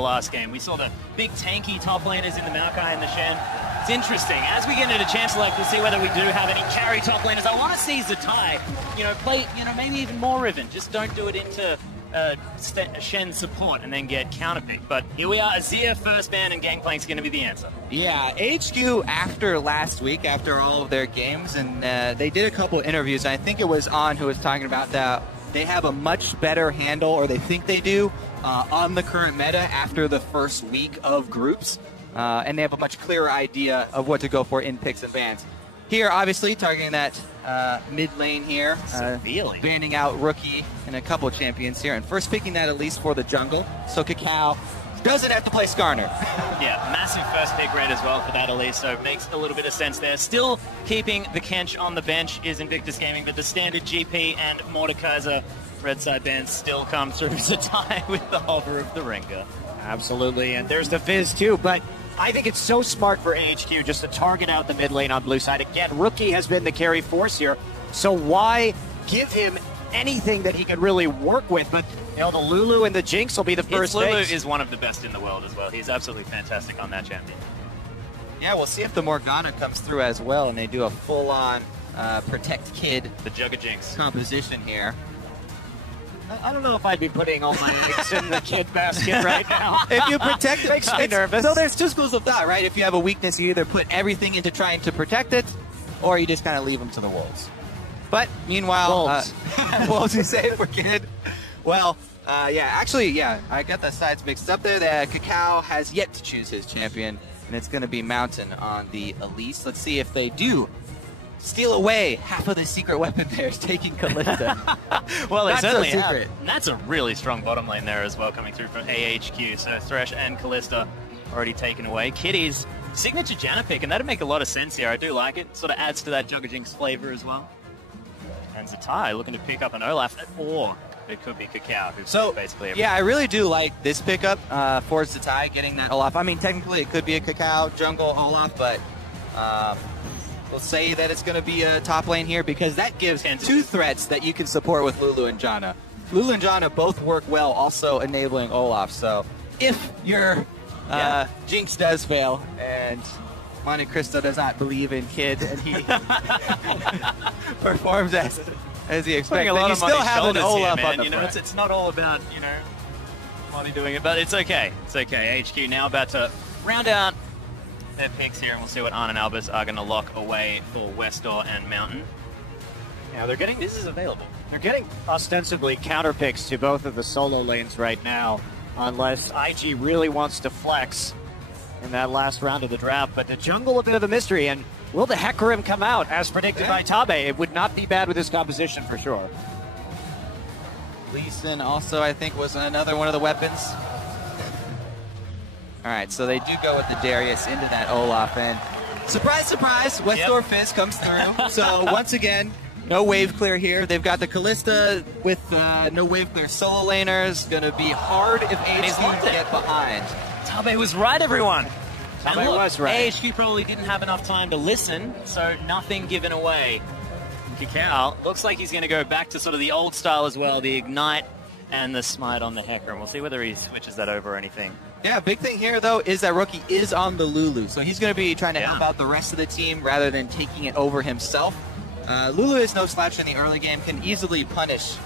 the last game. We saw the big tanky top laners in the Maokai and the Shen. It's interesting. As we get into Chance Select, we'll see whether we do have any carry top laners. I want to see Zatai, play, maybe even more Riven. Just don't do it into Shen support and then get counterpicked. But here we are, Azir first ban, and Gangplank's going to be the answer. Yeah, HQ after last week, after all of their games, and they did a couple interviews, and I think it was On who was talking about that. They have a much better handle, or they think they do, on the current meta after the first week of groups. And they have a much clearer idea of what to go for in picks and bans. Here, obviously, targeting that mid lane here. Banning out Rookie and a couple champions here. And first picking that at least for the jungle. So Cacao doesn't have to play Skarner. Yeah, massive first pick rate as well for that Elise, so it makes a little bit of sense there. Still keeping the Kench on the bench is Invictus Gaming, but the standard GP and Mordekaiser red side bans still come through Zatai with the hover of the Ringer. Absolutely, and there's the Fizz too, but I think it's so smart for AHQ just to target out the mid lane on blue side. Again, Rookie has been the carry force here, so why give him anything that he could really work with? But the Lulu and the Jinx will be the first Lulu things. is one of the best in the world as well. He's absolutely fantastic on that champion. Yeah, we'll see if the Morgana comes through as well, and they do a full-on Protect Kid, the Jugga Jinx composition here. I don't know if I'd be putting all my eggs in the kid basket right now. If you protect it, makes me nervous. So there's two schools of thought, right? If you have a weakness, you either put everything into trying to protect it, or you just kind of leave them to the wolves. But meanwhile, wolves, you say for kid. Well, yeah, I got the sides mixed up there. The Cacao has yet to choose his champion, and it's going to be Mountain on the Elise. Let's see if they do steal away half of the secret weapon there is taking Kalista. Well, they certainly have. And that's a really strong bottom lane there as well, coming through from AHQ. So Thresh and Kalista already taken away. Kitty's signature Janna pick, and that'd make a lot of sense here. I do like it. Sort of adds to that Jugga Jinx flavor as well. And Zatai looking to pick up an Olaf, or it could be Cacao, who's basically everything. Yeah, I really do like this pickup for Zatai, getting that Olaf. I mean, technically it could be a Cacao jungle Olaf, but we'll say that it's going to be a top lane here because that gives two threats that you can support with Lulu and Janna. Lulu and Janna both work well, also enabling Olaf. So if your Jinx does fail and Monte Cristo does not believe in Kid and he performs as he expected, you still have an Olaf on the front. It's not all about, Monty doing it, but it's okay. It's okay. HQ now about to round out their picks here, and we'll see what Arn and Albus are going to lock away for Westor and Mountain. Now they're getting this is available. They're getting ostensibly counter picks to both of the solo lanes right now, unless IG really wants to flex in that last round of the draft. But the jungle, a bit of a mystery, and will the Hecarim come out as predicted by Tabe? It would not be bad with this composition for sure. Lee Sin also, I think, was another one of the weapons. All right, so they do go with the Darius into that Olaf, and surprise, surprise, Westor Fizz comes through. So once again, no wave clear here. They've got the Kalista with no wave clear solo laners. Going to be hard if AHQ get behind. Tabe was right, everyone. Tabe was right. AHQ probably didn't have enough time to listen, so nothing given away. Cacao looks like he's going to go back to sort of the old style as well, the Ignite and the Smite on the Hecarim. We'll see whether he switches that over or anything. Yeah, big thing here, though, is that Rookie is on the Lulu, so he's going to be trying to help out the rest of the team rather than taking it over himself. Lulu is no slouch in the early game, can easily punish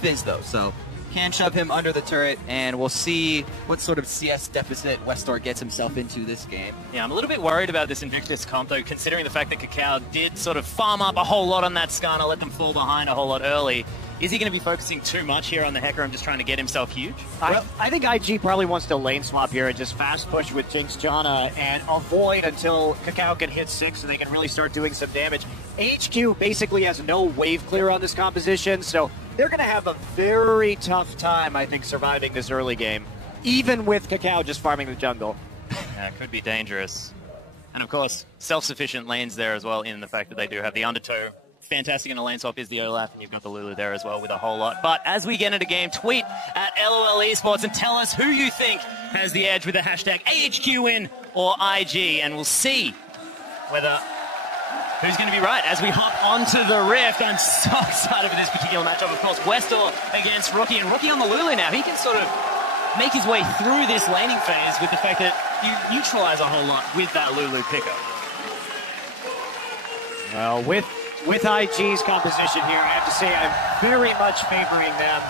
Fizz, though, so can shove him under the turret, and we'll see what sort of CS deficit Westor gets himself into this game. Yeah, I'm a little bit worried about this Invictus comp, though, considering the fact that Cacao did sort of farm up a whole lot on that Skarner, let them fall behind a whole lot early. Is he going to be focusing too much here on the Hecarim, just trying to get himself huge? I think IG probably wants to lane swap here and just fast push with Jinx Janna and avoid until Cacao can hit 6 so they can really start doing some damage. HQ basically has no wave clear on this composition, so they're going to have a very tough time, I think, surviving this early game, even with Cacao just farming the jungle. Yeah, it could be dangerous. And of course, self-sufficient lanes there as well, in the fact that they do have the undertow. Fantastic in a lane swap is the Olaf, and you've got the Lulu there as well with a whole lot. But as we get into game, tweet at LOL Esports and tell us who you think has the edge with the hashtag AHQWin or IG, and we'll see whether who's going to be right as we hop onto the Rift. I'm so excited for this particular matchup. Of course, Westor against Rookie, and Rookie on the Lulu now. He can sort of make his way through this laning phase with the fact that you neutralize a whole lot with that Lulu pickup. Well, with IG's composition here, I have to say I'm very much favoring them.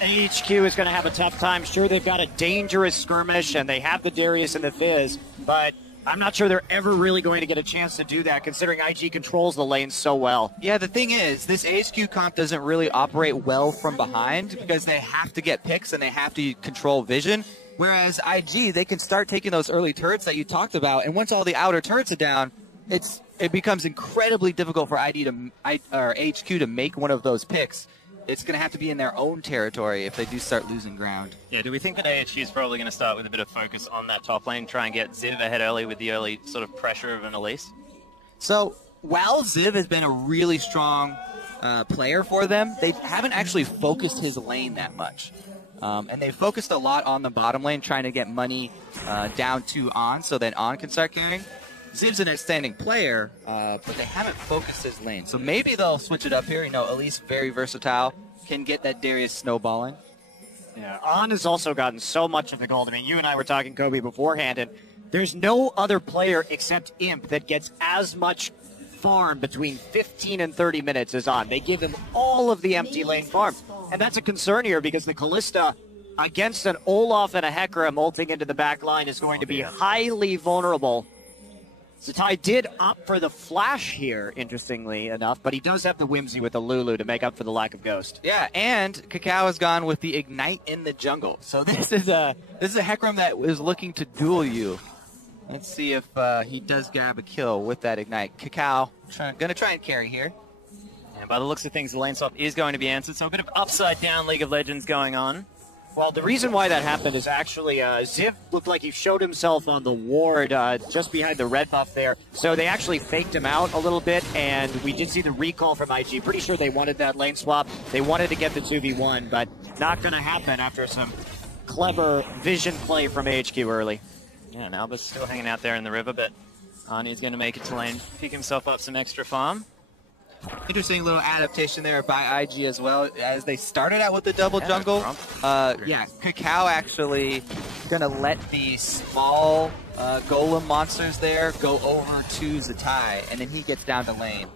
AHQ is going to have a tough time. Sure, they've got a dangerous skirmish, and they have the Darius and the Fizz, but I'm not sure they're ever really going to get a chance to do that, considering IG controls the lane so well. Yeah, the thing is, this AHQ comp doesn't really operate well from behind because they have to get picks and they have to control vision. Whereas IG, they can start taking those early turrets that you talked about, and once all the outer turrets are down, it becomes incredibly difficult for HQ to make one of those picks. It's going to have to be in their own territory if they do start losing ground. Yeah, do we think that AHQ is probably going to start with a bit of focus on that top lane, try and get Ziv ahead early with the early sort of pressure of an Elise? So, while Ziv has been a really strong player for them, they haven't actually focused his lane that much. And they've focused a lot on the bottom lane, trying to get money down to On, so that On can start carrying. Ziv's an outstanding player, but they haven't focused his lane. So maybe they'll switch it up here. You know, Elise, very versatile, can get that Darius snowballing. Yeah, On has also gotten so much of the gold. I mean, you and I were talking, Kobe, beforehand, and there's no other player except Imp that gets as much farm between 15 and 30 minutes as On. They give him all of the empty lane farm. And that's a concern here because the Kalista against an Olaf and a Hecarim ulting into the back line is going to be highly vulnerable. Zatai did opt for the flash here, interestingly enough, but he does have the Whimsy with the Lulu to make up for the lack of Ghost. Yeah, and Kakao has gone with the Ignite in the jungle. So this is a Hecarim that is looking to duel you. Let's see if he does grab a kill with that Ignite. Kakao gonna try and carry here. And by the looks of things, the lane swap is going to be answered, so a bit of upside down League of Legends going on. Well, the reason why that happened is actually Ziv looked like he showed himself on the ward just behind the red buff there. So they actually faked him out a little bit, and we did see the recall from IG. Pretty sure they wanted that lane swap. They wanted to get the 2v1, but not going to happen after some clever vision play from HQ early. Yeah, and Alba's still hanging out there in the river, but Arnie's going to make it to lane, pick himself up some extra farm. Interesting little adaptation there by IG as well, as they started out with the double jungle. Yeah, Kakao actually gonna let the small golem monsters there go over to Zatai, and then he gets down to lane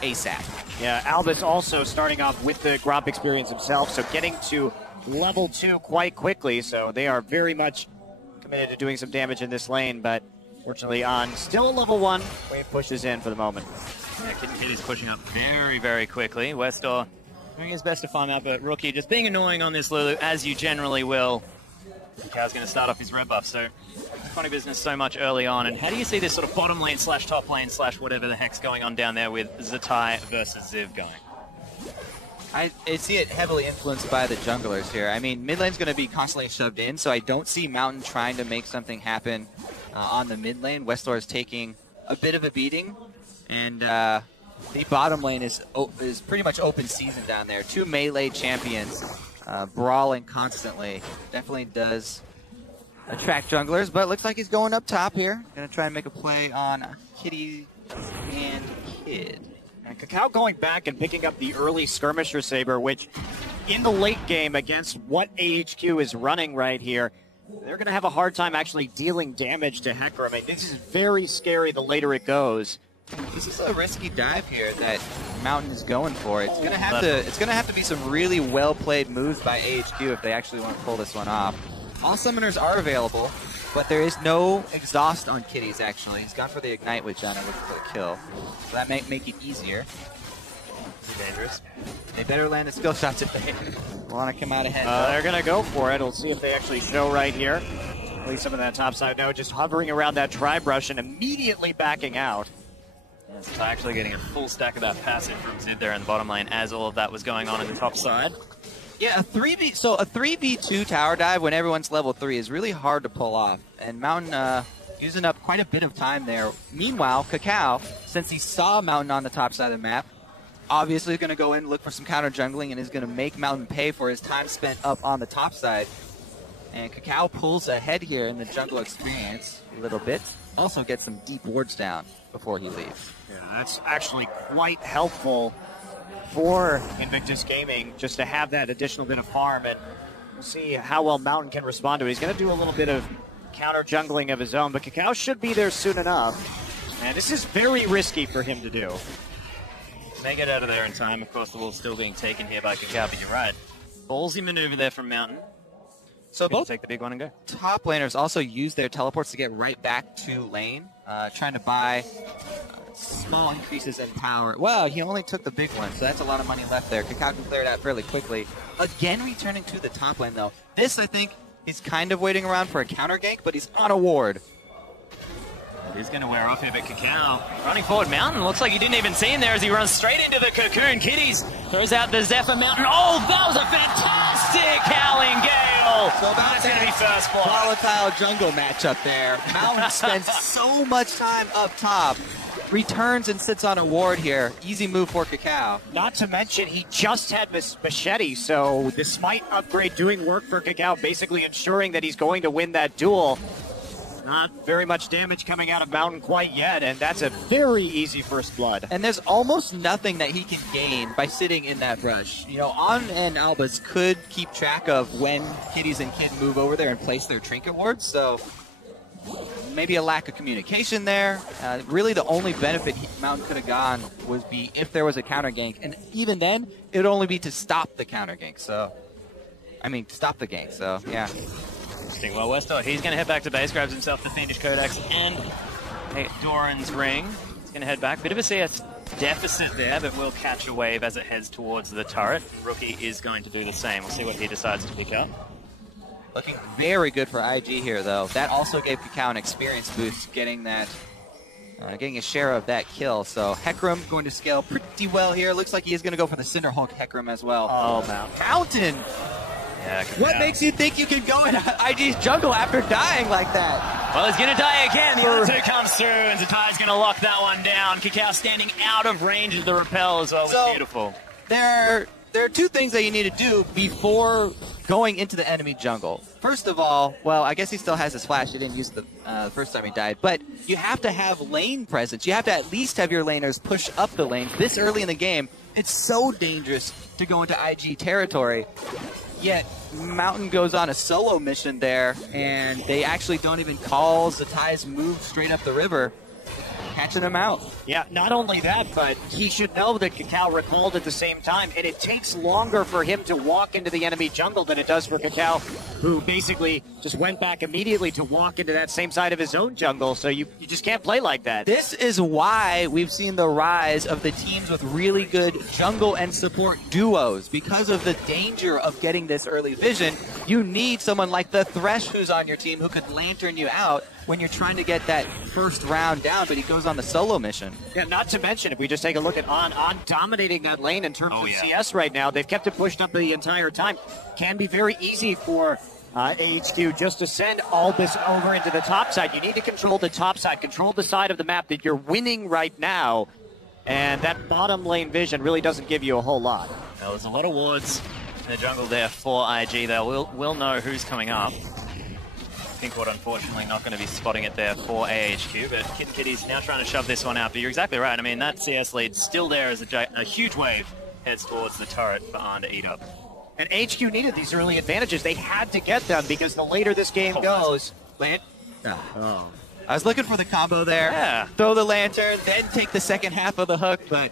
ASAP. Yeah, Albus also starting off with the Gromp experience himself, so getting to level 2 quite quickly, so they are very much committed to doing some damage in this lane, but fortunately On still level 1, Wave pushes in for the moment. Yeah, Kid is pushing up very, very quickly. Westor doing his best to farm out, but Rookie just being annoying on this Lulu, as you generally will. Kakau's going to start off his red buff, so funny business so much early on. And how do you see this sort of bottom lane slash top lane slash whatever the heck's going on down there with Zatai versus Ziv going? I see it heavily influenced by the junglers here. I mean, mid lane's going to be constantly shoved in, so I don't see Mountain trying to make something happen on the mid lane. Westor is taking a bit of a beating. And the bottom lane is pretty much open season down there. 2 melee champions brawling constantly. Definitely does attract junglers, but it looks like he's going up top here. Gonna try and make a play on Kitty and Kid. And Kakao going back and picking up the early Skirmisher Saber, which in the late game against what AHQ is running right here, they're going to have a hard time actually dealing damage to Hecarim. I mean, this is very scary the later it goes. This is a risky dive here that Mountain is going for. It's gonna have to be some really well played moves by AHQ if they actually want to pull this one off. All summoners are available, but there is no exhaust on Kitties actually. He's gone for the Ignite with Janna for the kill. So that might make it easier. Dangerous. They better land the skill shots if they want to come out ahead. They're gonna go for it. We'll see if they actually show right here. At least some of that top side. No, just hovering around that tri-brush and immediately backing out. Yeah, so actually getting a full stack of that passive from Ziv there in the bottom lane as all of that was going on in the top side. Yeah, a 3v2 tower dive when everyone's level 3 is really hard to pull off. And Mountain using up quite a bit of time there. Meanwhile, Kakao, since he saw Mountain on the top side of the map, obviously is going to go in, look for some counter jungling, and is going to make Mountain pay for his time spent up on the top side. And Kakao pulls ahead here in the jungle experience a little bit. Also gets some deep wards down before he leaves. Yeah, that's actually quite helpful for Invictus Gaming, just to have that additional bit of farm. And We'll see how well Mountain can respond to it. He's going to do a little bit of counter jungling of his own, but Kakao should be there soon enough. And this is very risky for him to do. May get out of there in time. Of course, the wall's still being taken here by Kakao, but you're right. Ballsy maneuver there from Mountain. So both take the big one and go. top laners also use their teleports to get right back to lane, trying to buy small increases in power. Well, he only took the big one, so that's a lot of money left there. Kakao can clear it out fairly quickly. Again, returning to the top lane, though. This, I think, he's kind of waiting around for a counter gank, but he's on a ward. He's going to wear off here, but Kakao running forward. Mountain looks like he didn't even see him there as he runs straight into the cocoon. Kitties throws out the Zephyr Mountain. Oh, that was a fantastic howling gale. So that's going to be first blood. Volatile jungle matchup there. Mountain spends so much time up top. Returns and sits on a ward here. Easy move for Kakao. Not to mention, he just had Machete, so the Smite upgrade doing work for Kakao, basically ensuring that he's going to win that duel. Not very much damage coming out of Mountain quite yet, and that's a very easy first blood. And there's almost nothing that he can gain by sitting in that brush. You know, On and Albus could keep track of when Kitties and Kid move over there and place their trinket wards, so maybe a lack of communication there. Really the only benefit Mountain could have gone would be if there was a counter gank, and even then, it would only be to stop the counter gank, so... I mean, stop the gank, so, yeah. Interesting. Well, Westo, he's going to head back to base, grabs himself the Fiendish Codex and Doran's Ring. He's going to head back. Bit of a CS deficit there, but will catch a wave as it heads towards the turret. Rookie is going to do the same. We'll see what he decides to pick up. Looking very good for IG here, though. That also gave Kakao an experience boost, getting that, getting a share of that kill. So Hecarim going to scale pretty well here. Looks like he is going to go for the Cinderhulk Hecarim as well. Oh, Mountain! Yeah, what makes you think you can go in IG's jungle after dying like that? Well, he's going to die again. The other two comes through, and Zatai's going to lock that one down. Kakao standing out of range of the rappel as well. So, beautiful. There are two things that you need to do before going into the enemy jungle. First of all, well, I guess he still has his flash. He didn't use it the first time he died. But you have to have lane presence. You have to at least have your laners push up the lane this early in the game. It's so dangerous to go into IG territory. Yet Mountain goes on a solo mission there, and they actually don't even call Zatai's move straight up the river, catching him out. Yeah, not only that, but he should know that Kakao recalled at the same time, and it takes longer for him to walk into the enemy jungle than it does for Kakao, who basically just went back immediately to walk into that same side of his own jungle, so you just can't play like that. This is why we've seen the rise of the teams with really good jungle and support duos. Because of the danger of getting this early vision, you need someone like the Thresh who's on your team who could lantern you out when you're trying to get that first round down, but he goes on the solo mission. Yeah, not to mention, if we just take a look at On dominating that lane in terms of CS right now. They've kept it pushed up the entire time. Can be very easy for AHQ just to send Albus over into the top side. You need to control the top side, control the side of the map that you're winning right now, and that bottom lane vision really doesn't give you a whole lot. Well, there's a lot of wards in the jungle there for IG. We'll know who's coming up. Pinkward, unfortunately, not going to be spotting it there for AHQ, but Kid and Kitty's now trying to shove this one out. But you're exactly right. I mean, that CS lead still there as a huge wave heads towards the turret for Arn to eat up. And HQ needed these early advantages. They had to get them because the later this game goes... I was looking for the combo there. Yeah. Throw the lantern, then take the second half of the hook, but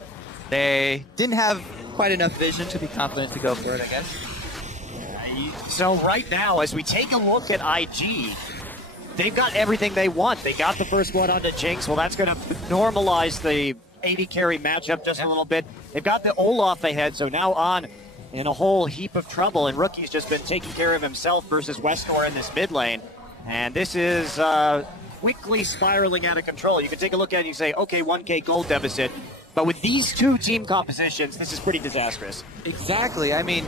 they didn't have quite enough vision to be confident to go for it, I guess. So right now, as we take a look at IG, they've got everything they want. They got the first one onto Jinx. Well, that's going to normalize the AD carry matchup just a little bit. They've got the Olaf ahead, so now On in a whole heap of trouble, and Rookie's just been taking care of himself versus Westor in this mid lane. And this is quickly spiraling out of control. You can take a look at it and you say, okay, 1K gold deficit. But with these two team compositions, this is pretty disastrous. Exactly. I mean,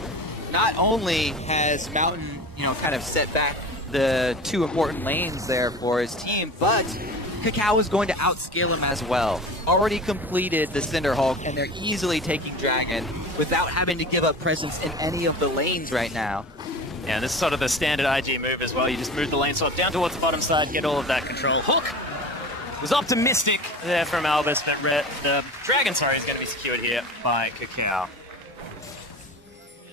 not only has Mountain, kind of set back the two important lanes there for his team, but Kakao is going to outscale him as well. Already completed the Cinderhulk, and they're easily taking Dragon without having to give up presence in any of the lanes right now. Yeah, and this is sort of the standard IG move as well. You just move the lane swap down towards the bottom side, get all of that control. Hook was optimistic there from Albus, but the Dragon, is going to be secured here by Kakao.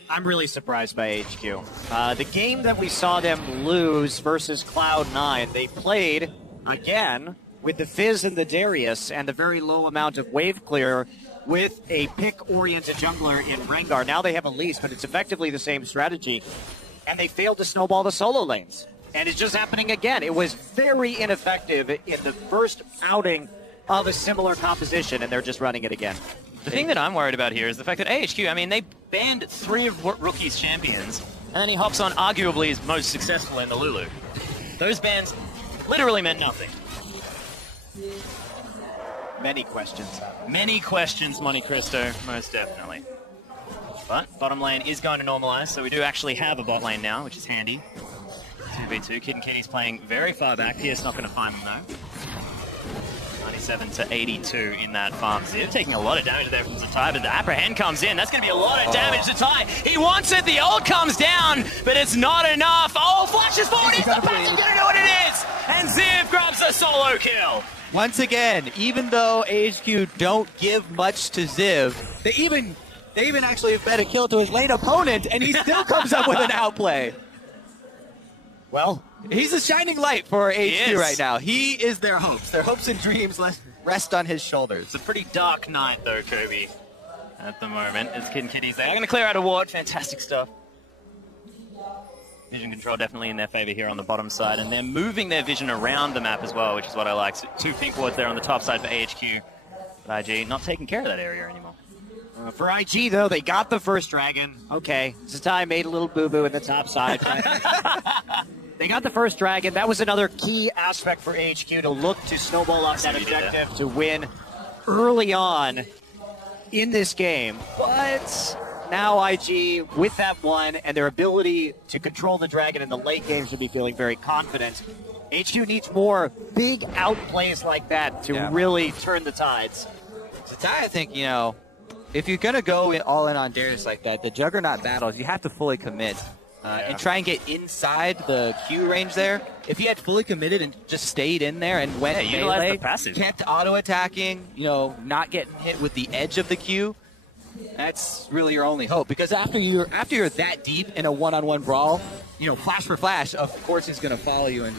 I'm really surprised by HQ. The game that we saw them lose versus Cloud9, they played, again, with the Fizz and the Darius and the very low amount of wave clear with a pick-oriented jungler in Rengar. Now they have Elise, but it's effectively the same strategy. And they failed to snowball the solo lanes. And it's just happening again. It was very ineffective in the first outing of a similar composition, and they're just running it again. The thing that I'm worried about here is the fact that AHQ, I mean, they banned 3 of Rookie's champions, and then he hops on arguably his most successful in the Lulu. Those bans literally meant nothing. Many questions. Many questions, Monte Cristo, most definitely. But bottom lane is going to normalize, so we do actually have a bot lane now, which is handy. 2v2, Kid and Kitty's playing very far back. Pierce not going to find them though. 97 to 82 in that farm. Ziv taking a lot of damage there from Zatai, but the apprehend comes in. That's going to be a lot of damage. Zatai, he wants it. The ult comes down, but it's not enough. Oh, flashes forward. He's the passive going to know what it is. And Ziv grabs a solo kill. Once again, even though AHQ don't give much to Ziv, they even actually have bet a kill to his lane opponent, and he still comes up with an outplay. Well, he's a shining light for HQ right now. He is their hopes. Their hopes and dreams rest on his shoulders. It's a pretty dark night, though, Kobe, at the moment, as Kid and Kitty's there. They're going to clear out a ward. Fantastic stuff. Vision control definitely in their favor here on the bottom side, and they're moving their vision around the map as well, which is what I like. So 2 pink wards there on the top side for AHQ. But IG not taking care of that area anymore. For IG, though, they got the first dragon. Okay, Zatai made a little boo-boo in the top side. They got the first dragon. That was another key aspect for HQ to look to snowball up that objective to win early on in this game. But now IG, with that one and their ability to control the dragon in the late game, should be feeling very confident. HQ needs more big outplays like that to really turn the tides. Zatai, I think, you know, if you're going to go all in on Darius like that, the Juggernaut battles, you have to fully commit. And try and get inside the Q range there. If he had fully committed and just stayed in there and went utilize the passive, kept auto-attacking, you know, not getting hit with the edge of the Q, that's really your only hope. Because after you're that deep in a one-on-one brawl, you know, flash for flash, of course he's going to follow you and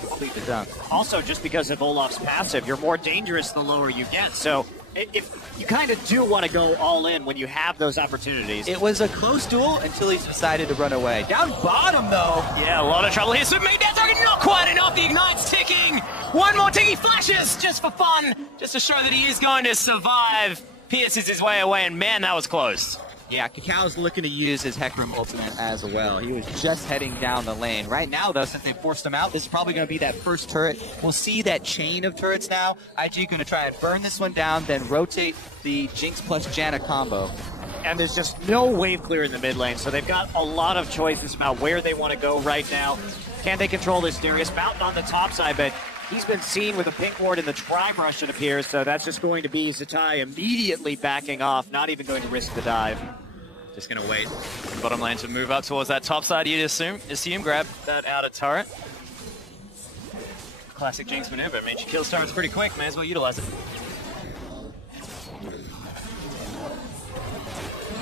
complete the dunk. Also, just because of Olaf's passive, you're more dangerous the lower you get. So if you kind of do want to go all in when you have those opportunities. It was a close duel until he decided to run away. Down bottom, though. Yeah, a lot of trouble here. So made that target not quite enough. The Ignite's ticking. One more tick. He flashes just for fun, just to show that he is going to survive. Pierces his way away, and man, that was close. Yeah, Kakal's looking to use his Hecarim ultimate as well. He was just heading down the lane. Right now, though, since they forced him out, this is probably going to be that first turret. We'll see that chain of turrets now. IG going to try and burn this one down, then rotate the Jinx plus Janna combo. And there's just no wave clear in the mid lane, so they've got a lot of choices about where they want to go right now. Can they control this Darius? Mountain on the top side, but he's been seen with a pink ward in the tri-brush, it appears, so that's just going to be Zatai immediately backing off, not even going to risk the dive. Just going to wait for the bottom lane to move up towards that top side. You'd assume grab that outer turret. Classic Jinx maneuver. I mean, she kills turrets pretty quick. May as well utilize it.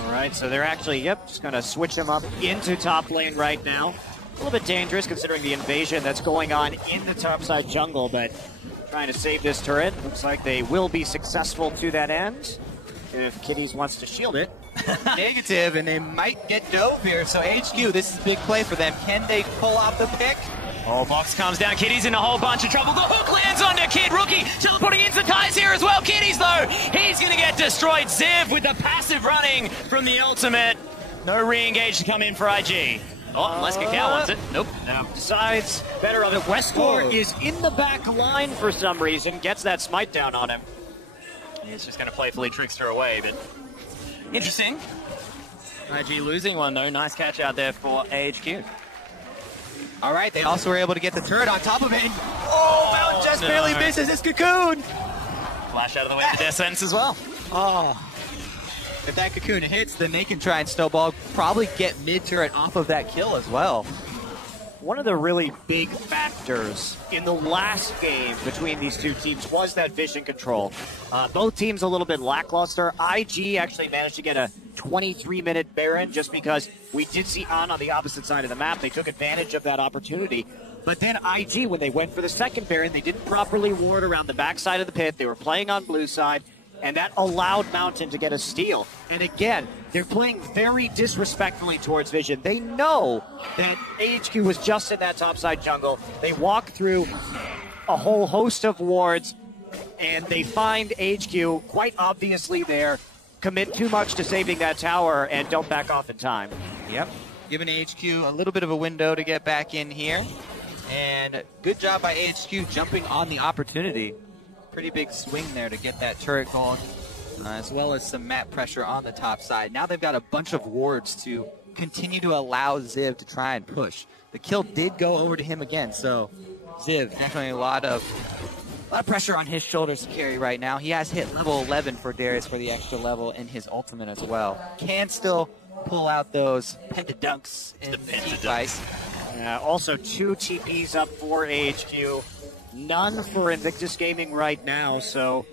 All right, so they're actually, just going to switch him up into top lane right now. A little bit dangerous considering the invasion that's going on in the topside jungle, but trying to save this turret. Looks like they will be successful to that end. If Kitties wants to shield it. Negative, and they might get dove here. So HQ, this is a big play for them. Can they pull off the pick? Oh, box comes down. Kitty's in a whole bunch of trouble. The hook lands on the Kid. Rookie teleporting into ties here as well. Kitty's, though, he's going to get destroyed. Ziv with the passive running from the ultimate. No re-engage to come in for IG. Oh, unless Kakao wants it. Nope. No. Decides better of it. Westcore is in the back line for some reason. Gets that smite down on him. He's just going to playfully trickster away, but interesting. IG losing one, though. Nice catch out there for AHQ. All right, they also were able to get the turret on top of it. Oh, just barely misses his cocoon. Flash out of the way of the death sentence as well. Oh. If that cocoon hits, then they can try and snowball, probably get mid-turret off of that kill as well. One of the really big factors in the last game between these two teams was that vision control. Both teams a little bit lackluster. IG actually managed to get a 23-minute Baron, just because we did see on the opposite side of the map. They took advantage of that opportunity. But then IG, when they went for the second Baron, they didn't properly ward around the backside of the pit. They were playing on blue side, and that allowed Mountain to get a steal. And again, they're playing very disrespectfully towards Vision. They know that AHQ was just in that topside jungle. They walk through a whole host of wards, and they find AHQ quite obviously there, commit too much to saving that tower, and don't back off in time. Yep, giving AHQ a little bit of a window to get back in here. And good job by AHQ jumping on the opportunity. Pretty big swing there to get that turret going, as well as some map pressure on the top side. Now they've got a bunch of wards to continue to allow Ziv to try and push. The kill did go over to him again, so Ziv, definitely a lot of pressure on his shoulders to carry right now. He has hit level 11 for Darius for the extra level in his ultimate as well. Can still pull out those pentadunks in the team fight. Also, 2 TPs up for AHQ. None for Invictus Gaming right now, so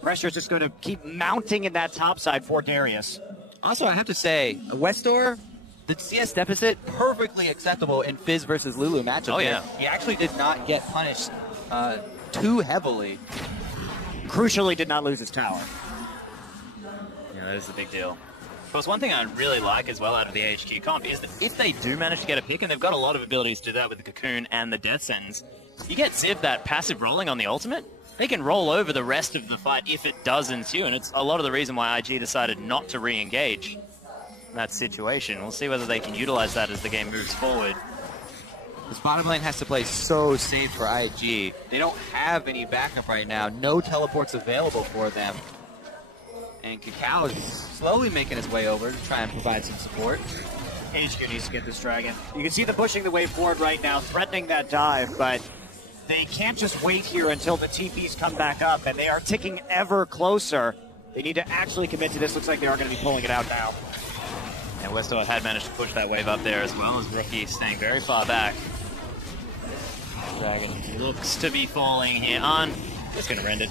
pressure is just going to keep mounting in that top side for Darius. Also, I have to say, Westor, the CS deficit, perfectly acceptable in Fizz versus Lulu matchup. Oh, yeah. He actually did not get punished too heavily. Crucially, did not lose his tower. Yeah, that is the big deal. Of course, one thing I really like as well out of the AHQ comp is that if they do manage to get a pick, and they've got a lot of abilities to do that with the Cocoon and the Death Sentence, you get Ziv that passive rolling on the ultimate, they can roll over the rest of the fight if it does ensue, and it's a lot of the reason why IG decided not to re-engage in that situation. We'll see whether they can utilize that as the game moves forward. This bottom lane has to play so safe for IG. They don't have any backup right now. No teleports available for them. And Kakao is slowly making his way over to try and provide some support. HQ needs to get this dragon. You can see them pushing the way forward right now, threatening that dive, but they can't just wait here until the TPs come back up, and they are ticking ever closer. They need to actually commit to this. Looks like they are going to be pulling it out now. And Westor had managed to push that wave up there as well, as Rookie staying very far back. Dragon looks to be falling here on. Just going to rend it.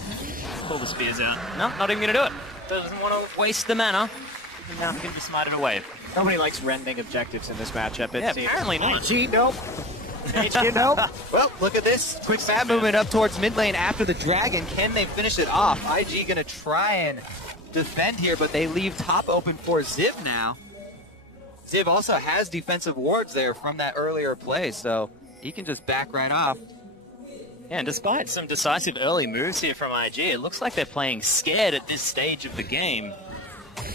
Pull the spears out. No, not even going to do it. Doesn't want to waste the mana. And now he can be smited a wave. Nobody likes rending objectives in this matchup. Yeah, apparently not. HG, nope. HG, nope. Well, look at this. Quick map movement up towards mid lane after the dragon. Can they finish it off? IG going to try and defend here, but they leave top open for Ziv now. Ziv also has defensive wards there from that earlier play, so he can just back right off. Yeah, and despite some decisive early moves here from IG, it looks like they're playing scared at this stage of the game.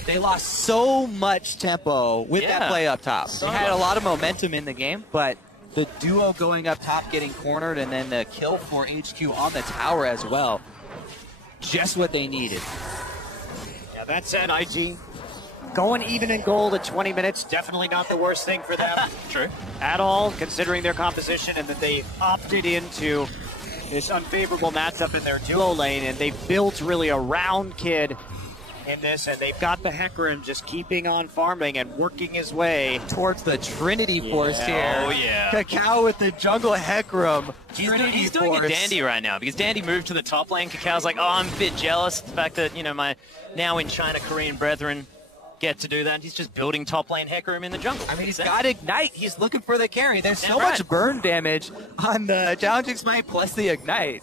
They lost so much tempo with that play up top. They had a lot of momentum in the game, but the duo going up top getting cornered and then the kill for HQ on the tower as well. Just what they needed. Yeah, that said, IG going even in gold at 20 minutes, definitely not the worst thing for them. True. At all, considering their composition and that they opted into this unfavorable matchup in their duo lane, and they built really a round kid in this, and they've got the Hecarim just keeping on farming and working his way Towards the Trinity Force here. Oh, yeah. Kakao with the jungle Hecarim. He's doing a Dandy right now, because Dandy moved to the top lane. Kakao's like, oh, I'm a bit jealous of the fact that, you know, my now in China Korean brethren get to do that. He's just building top lane Hecarim in the jungle. I mean, he's got Ignite. He's looking for the carry. There's so much burn damage on the Challenging Smite plus the Ignite.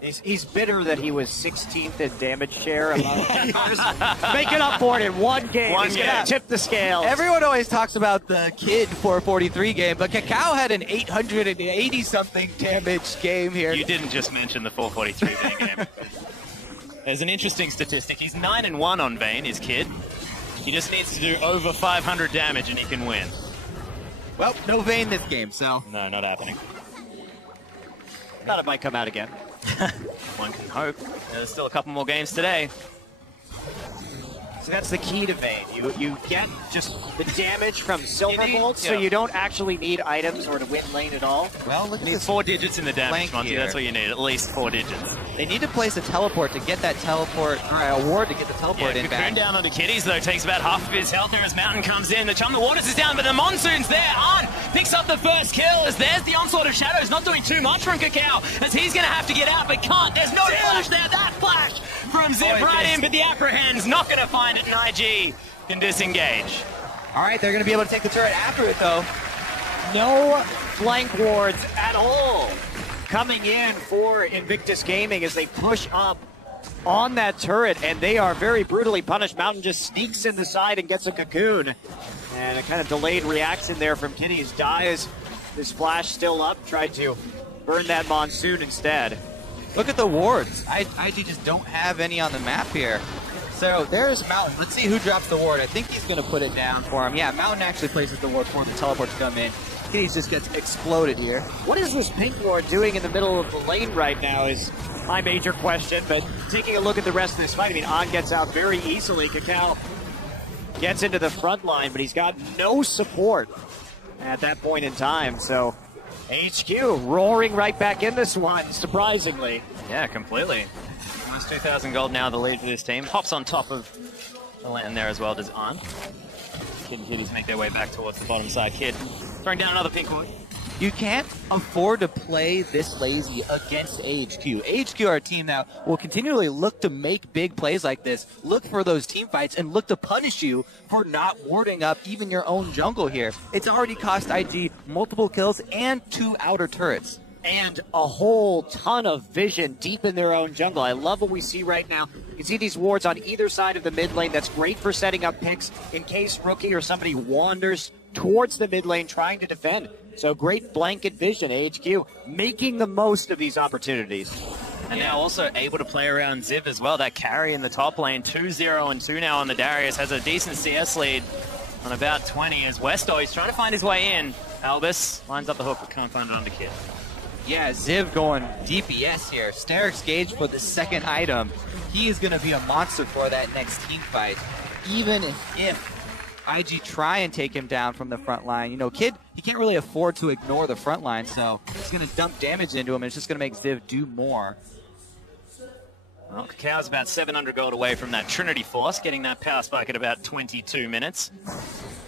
He's bitter that he was 16th in damage share among players. Making up for it in one game. He's going to tip the scale. Everyone always talks about the kid 443 game, but Kakao had an 880-something damage game here. You didn't just mention the 443 Vayne game. There's an interesting statistic. He's 9-1 on Vayne, his kid. He just needs to do over 500 damage and he can win. Well, no Vayne this game, so. No, not happening. Thought it might come out again. One can hope. There's still a couple more games today. So that's the key to Vayne. You get just the damage from Silver Bolts, so you don't actually need items or to win lane at all. Well, look at this 4 digits in the damage, Monty. That's what you need, at least 4 digits. They need to place a teleport to get that teleport, or a ward to get the teleport in back. Cocoon down onto Kitties, though, takes about half of his health there as Mountain comes in. The Chum the Waters is down, but the Monsoon's there. On picks up the first kill as there's the Onslaught of Shadows, not doing too much from Kakao, as he's going to have to get out, but can't. There's no flash there. That flash from Zip right in, but the Apprehend's not going to find it in IG. can disengage. All right, they're going to be able to take the turret after it, though. No flank wards at all coming in for Invictus Gaming as they push up on that turret, and they are very brutally punished. Mountain just sneaks in the side and gets a cocoon. And a kind of delayed reaction there from Kitties. Dies, his flash still up, tried to burn that Monsoon instead. Look at the wards. IG just don't have any on the map here. So there's Mountain. Let's see who drops the ward. I think he's going to put it down for him. Yeah, Mountain actually places the ward for the teleport to come in. Kitties just gets exploded here. What is this pink ward doing in the middle of the lane right now is my major question, but taking a look at the rest of this fight, I mean, On gets out very easily. Kakao gets into the front line, but he's got no support at that point in time, so HQ roaring right back in this one, surprisingly. Yeah, completely. Almost 2,000 gold now, the lead for this team. Hops on top of the land there as well, does On. Kid and Kitties make their way back towards the bottom side. Kid throwing down another pink ward. You can't afford to play this lazy against AHQ. AHQ, our team now, will continually look to make big plays like this, look for those team fights, and look to punish you for not warding up even your own jungle here. It's already cost IG multiple kills and 2 outer turrets. And a whole ton of vision deep in their own jungle. I love what we see right now. You can see these wards on either side of the mid lane. That's great for setting up picks in case Rookie or somebody wanders towards the mid lane trying to defend. So great blanket vision, AHQ, making the most of these opportunities. And now also able to play around Ziv as well. That carry in the top lane, 2-0 and 2 now on the Darius, has a decent CS lead on about 20 as Westo is trying to find his way in. Albus lines up the hook but can't find it under Kid. Yeah, Ziv going DPS here. Sterix Gage for the second item. He is going to be a monster for that next team fight. Even if IG try and take him down from the front line. You know, Kid, he can't really afford to ignore the front line, so he's going to dump damage into him, and it's just going to make Ziv do more. Well, Cacau's about 700 gold away from that Trinity Force, getting that power spike at about 22 minutes.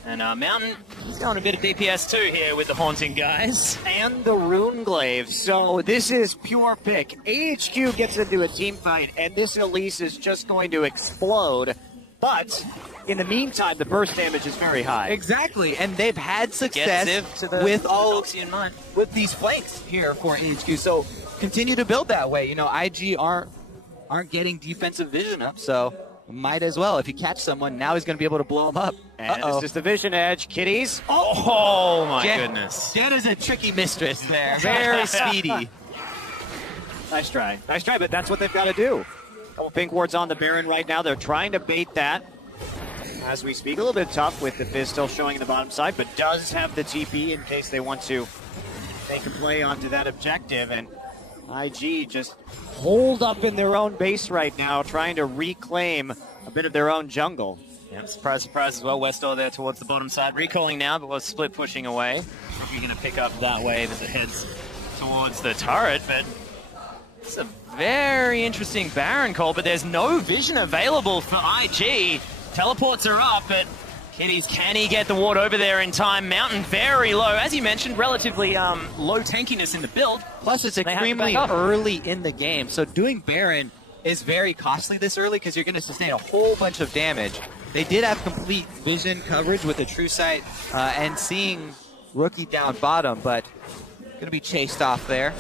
And Mountain, he's going a bit of DPS too here with the Haunting guys. And the Rune Glaive. So this is pure pick. AHQ gets into a team fight, and this Elise is just going to explode. But in the meantime, the burst damage is very high. Exactly, and they've had success with these flanks here for AHQ. So continue to build that way. You know, IG aren't getting defensive vision up, so might as well. If you catch someone, now he's going to be able to blow them up. And it's just the vision edge. Kitties. Oh my goodness. Jen is a tricky mistress there. Very speedy. Nice try. Nice try, but that's what they've got to do. Couple pink wards on the Baron right now. They're trying to bait that as we speak. A little bit tough with the Fizz still showing in the bottom side, but does have the TP in case they want to make a play onto that objective. And IG just hold up in their own base right now, trying to reclaim a bit of their own jungle. Yeah, surprise, surprise as well. Westall there towards the bottom side. Recalling now, but was split pushing away. You're going to pick up that wave as it heads towards the turret, but it's a very interesting Baron call, but there's no vision available for IG. Teleports are up, but Kitties, can he get the ward over there in time? Mountain very low. As you mentioned, relatively low tankiness in the build. Plus, it's extremely early in the game, so doing Baron is very costly this early because you're going to sustain a whole bunch of damage. They did have complete vision coverage with the True Sight and seeing Rookie down bottom, but going to be chased off there.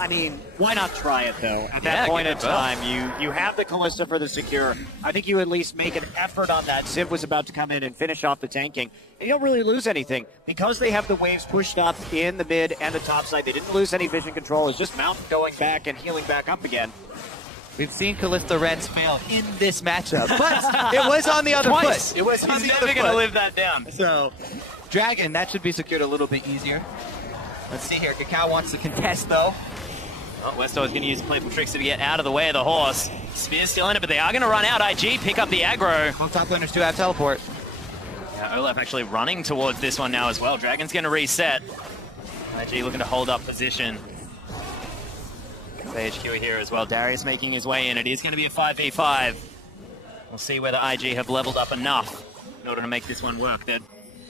I mean, why not try it, though? At that point in time, you have the Kalista for the secure. I think you at least make an effort on that. Ziv was about to come in and finish off the tanking. And you don't really lose anything. Because they have the waves pushed up in the mid and the top side, they didn't lose any vision control. It's just Mountain going back and healing back up again. We've seen Kalista Reds fail in this matchup, but it was on the other foot. It was on the other foot. He's never going to live that down. So, Dragon, that should be secured a little bit easier. Let's see here. Cacao wants to contest, though. Well, Westo is going to use playful tricks to get out of the way of the horse. Spear's still in it, but they are going to run out. IG pick up the aggro. Both top laners do have teleport. Yeah, Olaf actually running towards this one now as well. Dragon's going to reset. IG looking to hold up position. HQ here as well. Darius making his way in. It is going to be a 5v5. We'll see whether IG have leveled up enough in order to make this one work. Their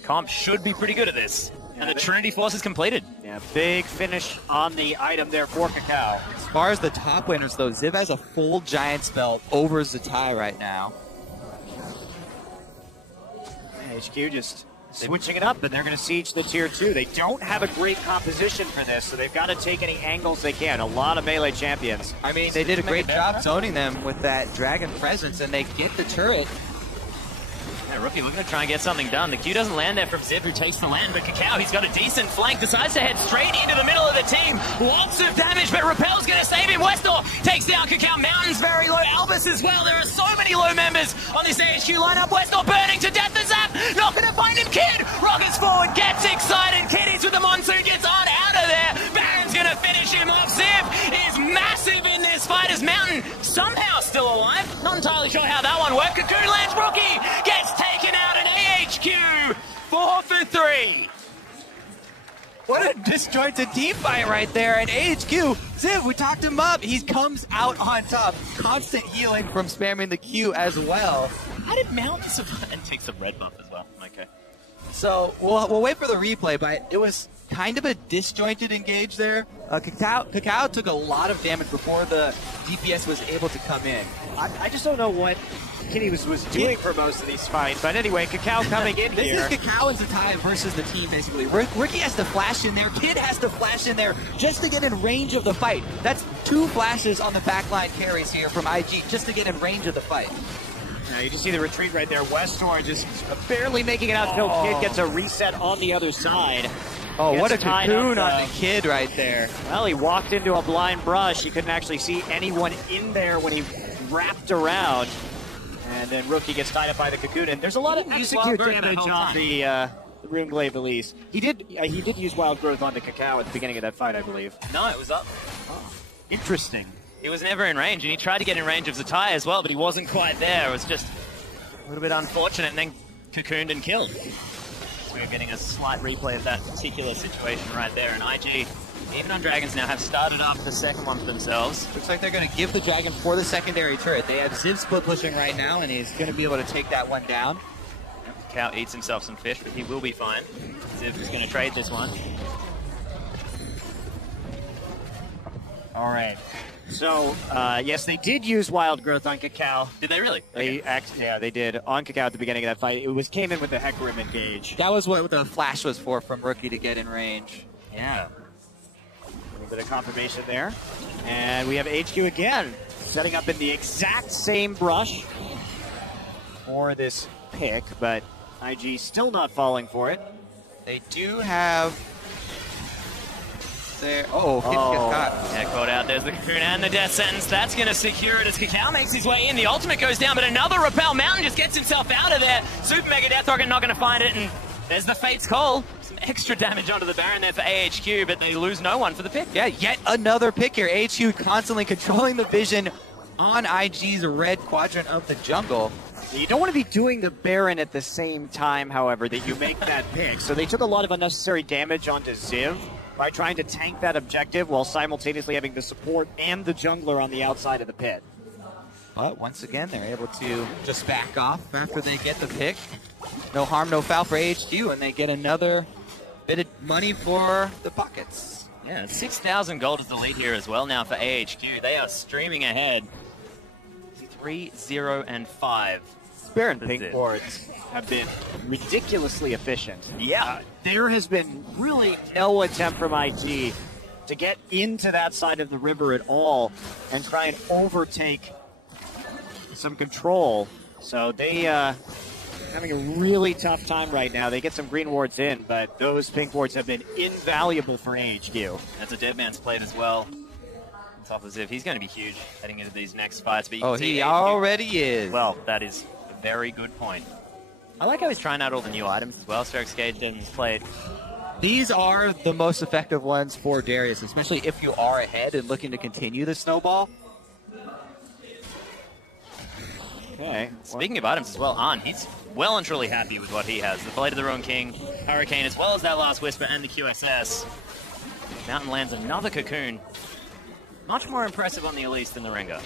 comp should be pretty good at this. And the Trinity Force is completed. Yeah, big finish on the item there for Cacao. As far as the top laners, though, Ziv has a full Giant spell over Zatai right now. HQ just switching it up, but they're going to siege the tier 2. They don't have a great composition for this, so they've got to take any angles they can. A lot of melee champions. I mean, they did a great job zoning them with that dragon presence, and they get the turret. Yeah, Rookie looking to try and get something done. The Q doesn't land there from Ziv, who takes the land, but Kakao, he's got a decent flank, decides to head straight into the middle of the team. Lots of damage, but Repel's going to save him. Westor takes down Kakao. Mountain's very low. Albus as well. There are so many low members on this AHQ lineup. Westor burning to death. The Zap not going to find him. Kid rockets forward, gets excited. Kiddies with the Monsoon, gets on out of there. Baron's going to finish him off. Ziv is massive in this fight as Mountain somehow still alive. Not entirely sure how that one worked. Cocoon lands. Rookie gets taken out in AHQ. 4 for 3. What a disjointed team fight right there. And AHQ, Ziv, we talked him up. He comes out on top. Constant healing from spamming the Q as well. How did Mountain survive? And takes the red buff as well. Okay. So we'll wait for the replay, but it was kind of a disjointed engage there. Kakao took a lot of damage before the DPS was able to come in. I just don't know what Kitty was doing for most of these fights. But anyway, Kakao coming in here. This is Kakao and Zatai versus the team, basically. Ricky has to flash in there. Kid has to flash in there just to get in range of the fight. That's 2 flashes on the backline carries here from IG just to get in range of the fight. You just see the retreat right there. Westor just barely making it out until Kid gets a reset on the other side. Oh, what a cocoon on the Kid right there. Well, he walked into a blind brush. He couldn't actually see anyone in there when he wrapped around. And then Rookie gets tied up by the cocoon. And there's a lot of execute damage on the Runeglaive Elise. He did use Wild Growth onto Kakao at the beginning of that fight, I believe. No, it was up. Oh, interesting. He was never in range, and he tried to get in range of Zatai as well, but he wasn't quite there. It was just a little bit unfortunate, and then cocooned and killed. So we're getting a slight replay of that particular situation right there. And IG, even on Dragons now, have started up the second one for themselves. Looks like they're going to give the Dragon for the secondary turret. They have Ziv split pushing right now, and he's going to be able to take that one down. Cow eats himself some fish, but he will be fine. Ziv is going to trade this one. All right. So, yes, they did use Wild Growth on Kakao. Did they really? Yeah, they did. On Kakao at the beginning of that fight. It came in with the Hecarim engage. That was what the flash was for from Rookie to get in range. Yeah. A little bit of confirmation there. And we have HQ again, setting up in the exact same brush for this pick, but IG still not falling for it. They do have... Kid gets caught. Yeah, caught out. There's the cocoon and the death sentence. That's going to secure it as Kakao makes his way in. The ultimate goes down, but another Repel. Mountain just gets himself out of there. Super Mega Death Rocket not going to find it, and there's the Fate's Call. Some extra damage onto the Baron there for AHQ, but they lose no one for the pick. Yeah, yet another pick here. AHQ constantly controlling the vision on IG's red quadrant of the jungle. You don't want to be doing the Baron at the same time, however, that you make that pick. So they took a lot of unnecessary damage onto Ziv by trying to tank that objective while simultaneously having the support and the jungler on the outside of the pit. But once again, they're able to just back off after they get the pick. No harm, no foul for HQ, and they get another bit of money for the pockets. Yeah, 6,000 gold is the lead here as well now for AHQ. They are streaming ahead. 3-0-5. Baron pink boards have been ridiculously efficient. Yeah. There has been really no attempt from IG to get into that side of the river at all and try and overtake some control. So they having a really tough time right now. They get some green wards in, but those pink wards have been invaluable for AHQ. That's a dead man's plate as well. On top of Ziv, he's going to be huge heading into these next fights. But you can see he already is. Well, that is a very good point. I like how he's trying out all the new items as well. Strokes Gauge in his plate. These are the most effective ones for Darius, especially if you are ahead and looking to continue the snowball. Okay. Speaking of items as well, Arn, he's well and truly happy with what he has. The Blade of the Ruined King, Hurricane, as well as that Last Whisper and the QSS. Mountain lands another Cocoon. Much more impressive on the Elise than the Rengar.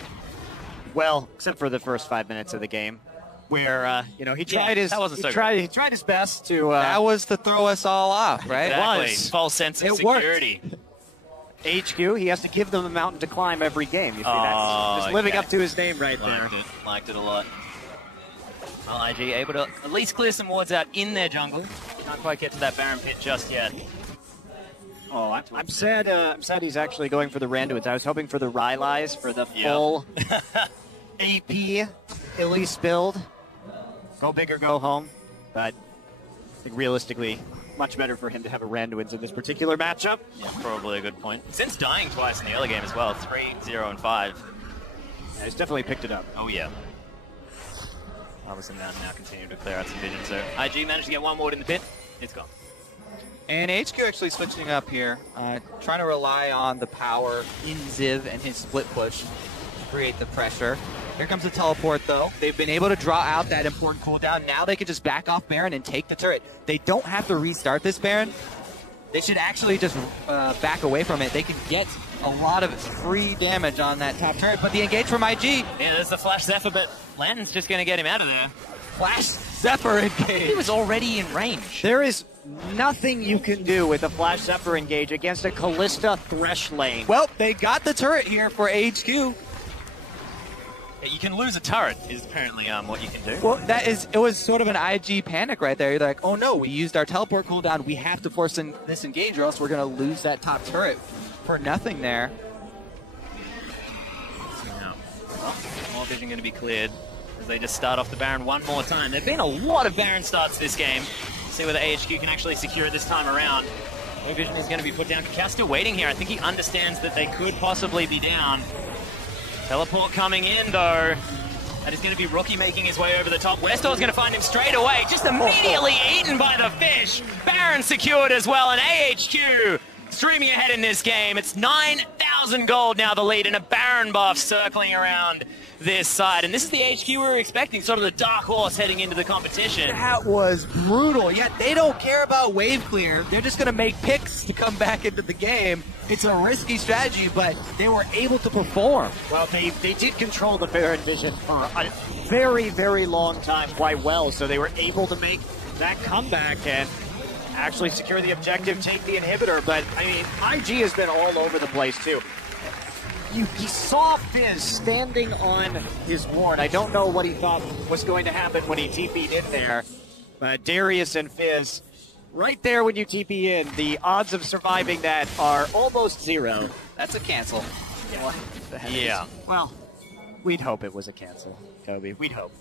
Well, except for the first 5 minutes of the game, where he tried his best to. That was to throw us all off, right? Exactly. It was. False sense of It security. HQ, he has to give them a mountain to climb every game. You see, that's just living up to his name right there. Liked it a lot. Well, IG able to at least clear some wards out in their jungle. Can't quite get to that Baron pit just yet. Oh, I'm sad. I'm sad he's actually going for the Randuins. I was hoping for the Rylais for the full AP Elise build. Go big or go home. But I think realistically, much better for him to have a Randuins in this particular matchup. Yeah, probably a good point. Since dying twice in the early game as well, 3, 0, and 5. Yeah, he's definitely picked it up. Oh yeah. Harvest and Mountain now continue to clear out some vision. So IG managed to get one ward in the pit. It's gone. And HQ actually switching up here, trying to rely on the power in Ziv and his split push to create the pressure. Here comes the teleport, though. They've been able to draw out that important cooldown. Now they can just back off Baron and take the turret. They don't have to restart this Baron. They should actually just back away from it. They can get a lot of free damage on that top turret, but the engage from IG. Yeah, there's the Flash Zephyr, but Lanton's just going to get him out of there. Flash Zephyr engage. He was already in range. There is nothing you can do with a Flash Zephyr engage against a Callista Thresh lane. Well, they got the turret here for HQ. Yeah, you can lose a turret is apparently what you can do. Well, it was sort of an IG panic right there. You're like, oh no, we used our teleport cooldown. We have to force in this engage or else we're going to lose that top turret for nothing there. Yeah. More vision going to be cleared as they just start off the Baron one more time. There have been a lot of Baron starts this game. See whether AHQ can actually secure it this time around. No vision is going to be put down. Kakao still waiting here. I think he understands that they could possibly be down. Teleport coming in, though. That is going to be Rookie making his way over the top. Westor's going to find him straight away. Just immediately eaten by the fish. Baron secured as well, and AHQ streaming ahead in this game. It's 9,000 gold now, the lead, and a Baron buff circling around this side. And this is the HQ we were expecting, sort of the dark horse heading into the competition. That was brutal, yet they don't care about wave clear. They're just going to make picks to come back into the game. It's a risky strategy, but they were able to perform. Well, they did control the Baron vision for a very, very long time quite well, so they were able to make that comeback and actually secure the objective, take the inhibitor. But, I mean, IG has been all over the place, too. You saw Fizz standing on his ward. I don't know what he thought was going to happen when he TP'd in there. But Darius and Fizz, right there when you TP in, the odds of surviving that are almost zero. That's a cancel. Yeah. Well, we'd hope it was a cancel, Kobe. We'd hope.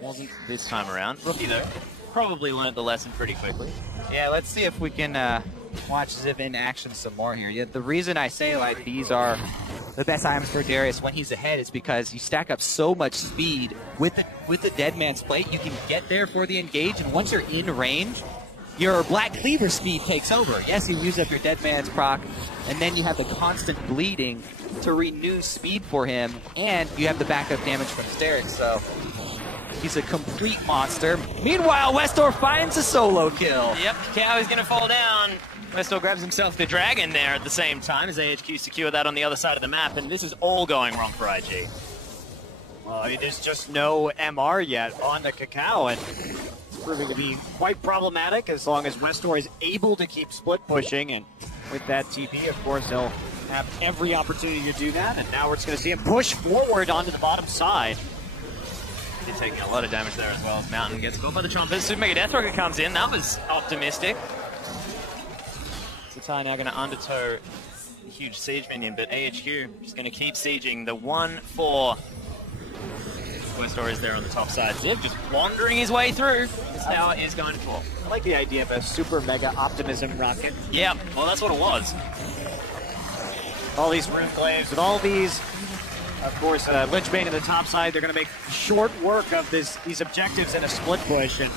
Wasn't this time around. Rookie, though, probably learned the lesson pretty quickly. Yeah, let's see if we can watch Ziv in action some more here. Yeah, the reason I say like these are the best items for Darius when he's ahead is because you stack up so much speed with the Dead Man's Plate. You can get there for the engage, and once you're in range, your Black Cleaver speed takes over. Yes, you use up your Dead Man's proc, and then you have the constant bleeding to renew speed for him, and you have the backup damage from Sterix, so he's a complete monster. Meanwhile, Westor finds a solo kill. Yep, Kakao is going to fall down. Westor grabs himself the dragon there at the same time as AHQ secure that on the other side of the map, and this is all going wrong for IG. Well, I mean, there's just no MR yet on the Kakao, and it's proving to be quite problematic as long as Westor is able to keep split pushing, and with that TP, of course, he'll have every opportunity to do that, and now we're just going to see him push forward onto the bottom side. He's taking a lot of damage there as well as Mountain gets caught by the Chompers. Super Mega Death Rocket comes in. That was optimistic. Satai now going to undertow a huge siege minion, but AHQ just going to keep sieging the 1-4. Westor is there on the top side. Ziv just wandering his way through. This tower is going for. I like the idea of a super mega optimism rocket. Yeah, well, that's what it was. All these rune glaives and all these, of course, Lichbane in the top side, they're going to make short work of these objectives in a split push, and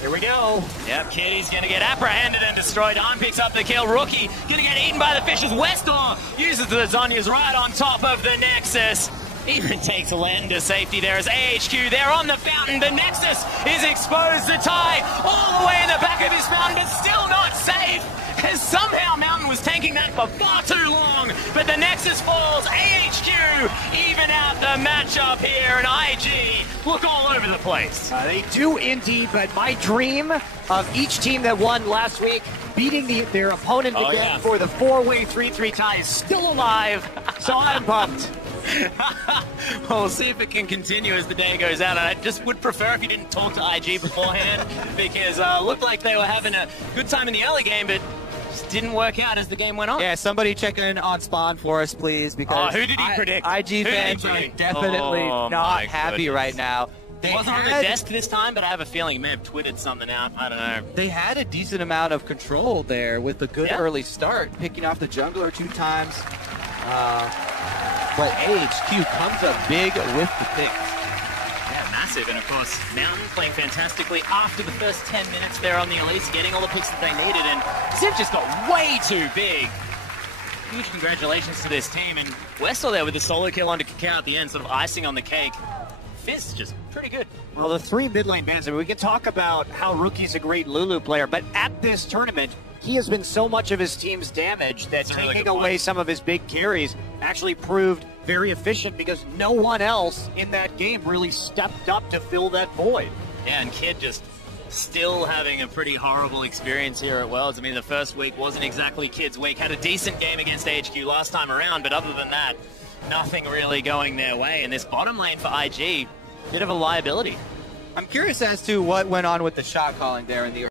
here we go. Yep, Kitty's going to get apprehended and destroyed. On picks up the kill. Rookie going to get eaten by the fishes. Westor uses the Zonias right on top of the Nexus. Even takes Lanton to safety there as AHQ. They're on the fountain. The Nexus is exposed. The tie all the way in the back of his fountain, but still not safe. As somehow Mountain was tanking that for far too long. But the Nexus falls. AHQ even out the matchup here. And IG look all over the place. They do indeed, but my dream of each team that won last week beating their opponent again for the 4-way 3-3 tie is still alive. So I'm pumped. Well, we'll see if it can continue as the day goes out. I just would prefer if you didn't talk to IG beforehand, because looked like they were having a good time in the early game, but just didn't work out as the game went on. Yeah, somebody check in on Spawn for us, please, because who did he predict? IG fans are definitely not happy right now. It wasn't on the desk this time, but I have a feeling he may have tweeted something out. I don't know. They had a decent amount of control there with a good early start, picking off the jungler 2 times. But AHQ comes up big with the picks. Yeah, massive. And of course, Mountain playing fantastically after the first 10 minutes there on the Elites, getting all the picks that they needed. And Civ just got way too big. Huge congratulations to this team. And we're still there with the solo kill onto Kakao at the end, sort of icing on the cake. Fizz just pretty good. Well, the 3 mid lane bans, I mean, we can talk about how Rookie's a great Lulu player, but at this tournament, he has been so much of his team's damage that taking away some of his big carries actually proved very efficient, because no one else in that game really stepped up to fill that void. Yeah, and Kid just still having a pretty horrible experience here at Worlds. I mean, the first week wasn't exactly Kid's week. Had a decent game against HQ last time around, but other than that, nothing really going their way. And this bottom lane for IG, bit of a liability. I'm curious as to what went on with the shot calling there in the